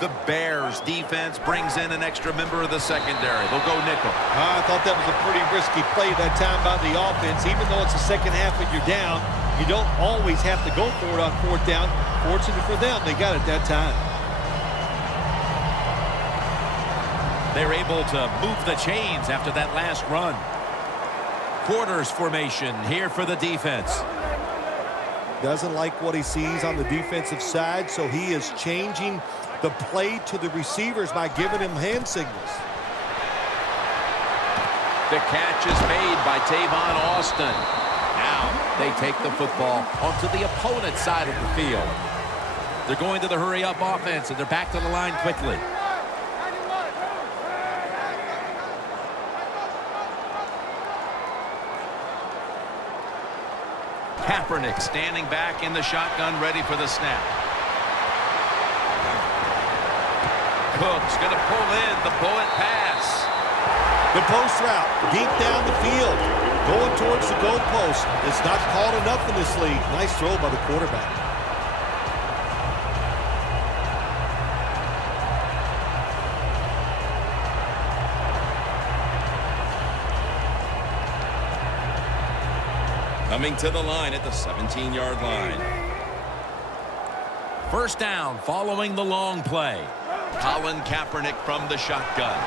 The Bears defense brings in an extra member of the secondary. They'll go nickel. I thought that was a pretty risky play that time by the offense. Even though it's the second half and you're down, you don't always have to go for it on 4th down. Fortunate for them, they got it that time. They're able to move the chains after that last run. Quarters formation here for the defense. Doesn't like what he sees on the defensive side, so he is changing the play to the receivers by giving him hand signals. The catch is made by Tavon Austin. Now they take the football onto the opponent's side of the field. They're going to the hurry-up offense, and they're back to the line quickly. Kaepernick standing back in the shotgun, ready for the snap. Cook's going to pull in the bullet pass. The post route, deep down the field, going towards the goalpost. It's not called enough in this league. Nice throw by the quarterback. Coming to the line at the 17-yard line. 1st down following the long play. Colin Kaepernick from the shotgun.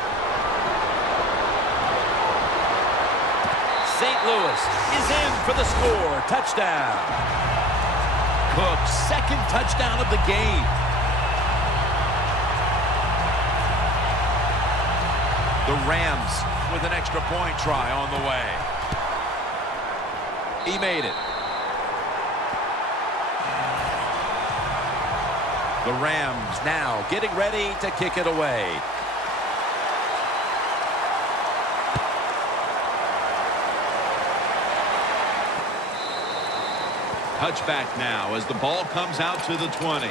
St. Louis is in for the score. Touchdown. Cook's 2nd touchdown of the game. The Rams with an extra point try on the way. He made it. The Rams now getting ready to kick it away. Touchback now as the ball comes out to the 20.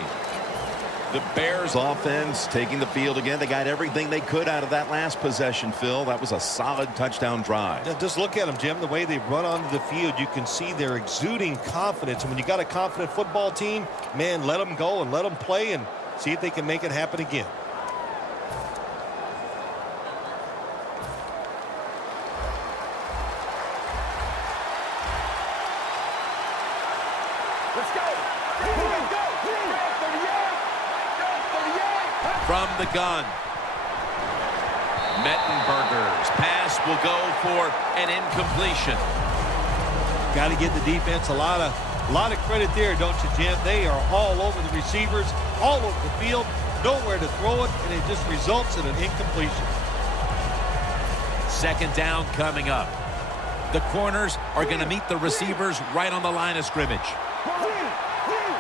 The Bears offense taking the field again. They got everything they could out of that last possession, Phil. That was a solid touchdown drive. Yeah, just look at them, Jim. The way they run onto the field, you can see they're exuding confidence. And when you got a confident football team, man, let them go and let them play and see if they can make it happen again. Let's go. Let's go. 38. From the gun. Mettenberger's pass will go for an incompletion. Got to give the defense a lot of credit there, don't you, Jim? They are all over the receivers, all over the field, nowhere to throw it, and it just results in an incompletion. 2nd down coming up. The corners are going to meet the receivers right on the line of scrimmage.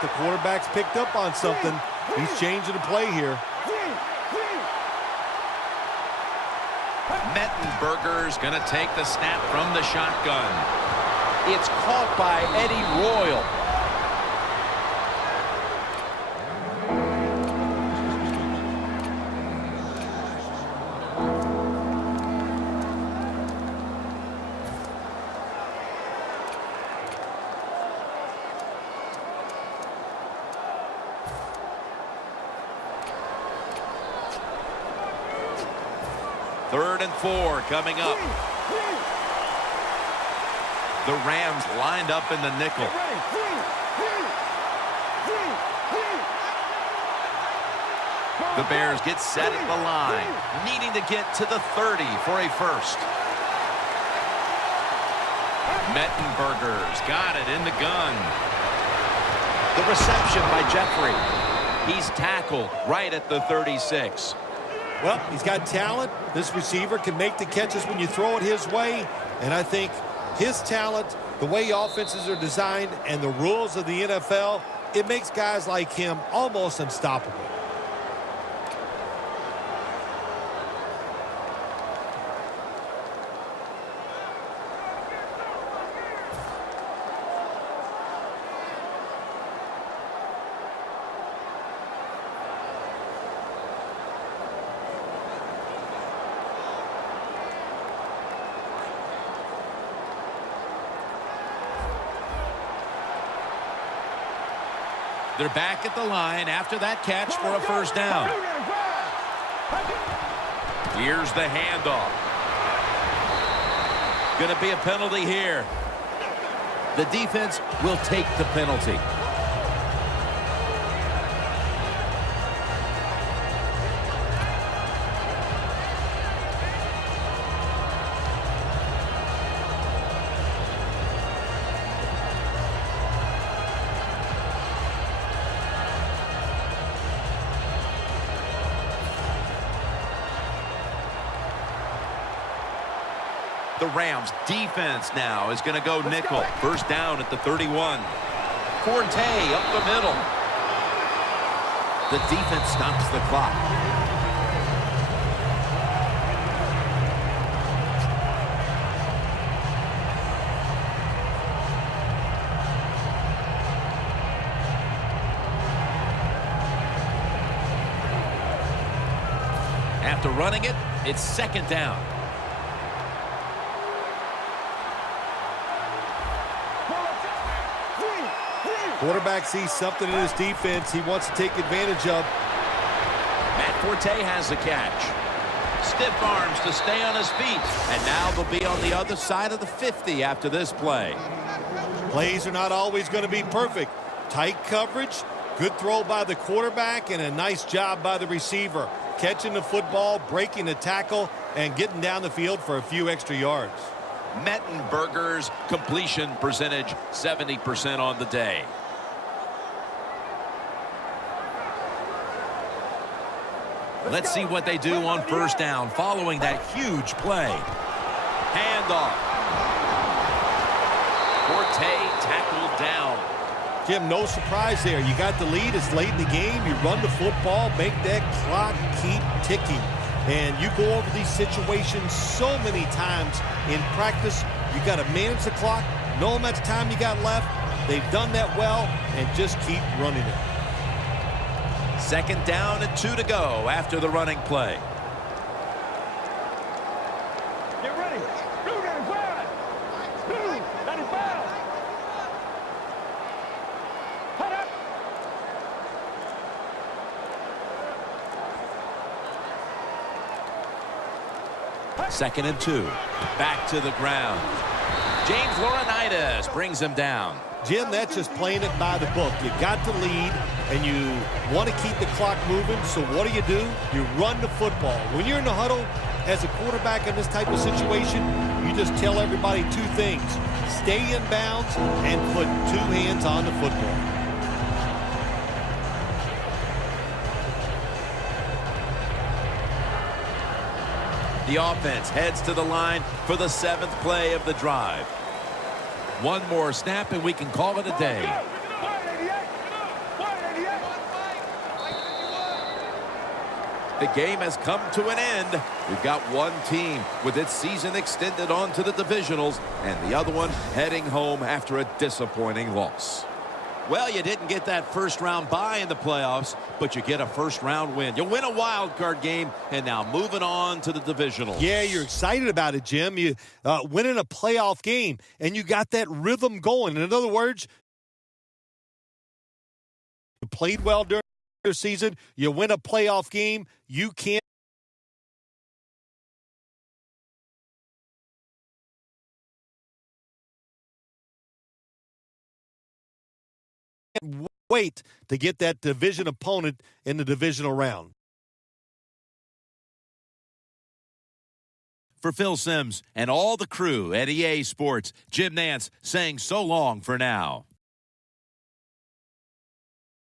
The quarterback's picked up on something. He's changing the play here. Mettenberger's going to take the snap from the shotgun. It's caught by Eddie Royal. Third and 4 coming up. The Rams lined up in the nickel. The Bears get set at the line, needing to get to the 30 for a first. Mettenberger's got it in the gun. The reception by Jeffrey. He's tackled right at the 36. Well, he's got talent. This receiver can make the catches when you throw it his way. And I think his talent, the way offenses are designed, and the rules of the NFL, It makes guys like him almost unstoppable. They're back at the line after that catch for a first down. Here's the handoff. Going to be a penalty here. The defense will take the penalty. The Rams defense now is going to go nickel. First down at the 31. Forte up the middle. The defense stops the clock. After running it, it's second down. Quarterback sees something in his defense he wants to take advantage of. Matt Forte has the catch. Stiff arms to stay on his feet. And now they'll be on the other side of the 50 after this play. Plays are not always going to be perfect. Tight coverage, good throw by the quarterback, and a nice job by the receiver. Catching the football, breaking the tackle, and getting down the field for a few extra yards. Mettenberger's completion percentage 70% on the day. Let's see what they do on first down following that huge play. Handoff. Forte tackled down. Jim, no surprise there. You got the lead. It's late in the game. You run the football, make that clock keep ticking. And you go over these situations so many times in practice. You got to manage the clock, know how much time you got left. They've done that well, and just keep running it. Second down and 2 to go after the running play. Get ready. 295. 295. Cut up. Second and 2. Back to the ground. James Laurinaitis brings him down. Jim, that's just playing it by the book. You got the lead, and you want to keep the clock moving, so what do? You run the football. When you're in the huddle as a quarterback in this type of situation, you just tell everybody two things. Stay in bounds and put two hands on the football. The offense heads to the line for the 7th play of the drive. One more snap and we can call it a day. The game has come to an end. We've got one team with its season extended on to the divisionals and the other one heading home after a disappointing loss. Well, you didn't get that first-round bye in the playoffs, but you get a first-round win. You win a wild card game, and now moving on to the divisionals. Yeah, you're excited about it, Jim. You winning a playoff game, and you got that rhythm going. In other words, you played well during the season. You win a playoff game. You can't wait to get that division opponent in the divisional round. For Phil Simms and all the crew at EA Sports, Jim Nantz saying so long for now.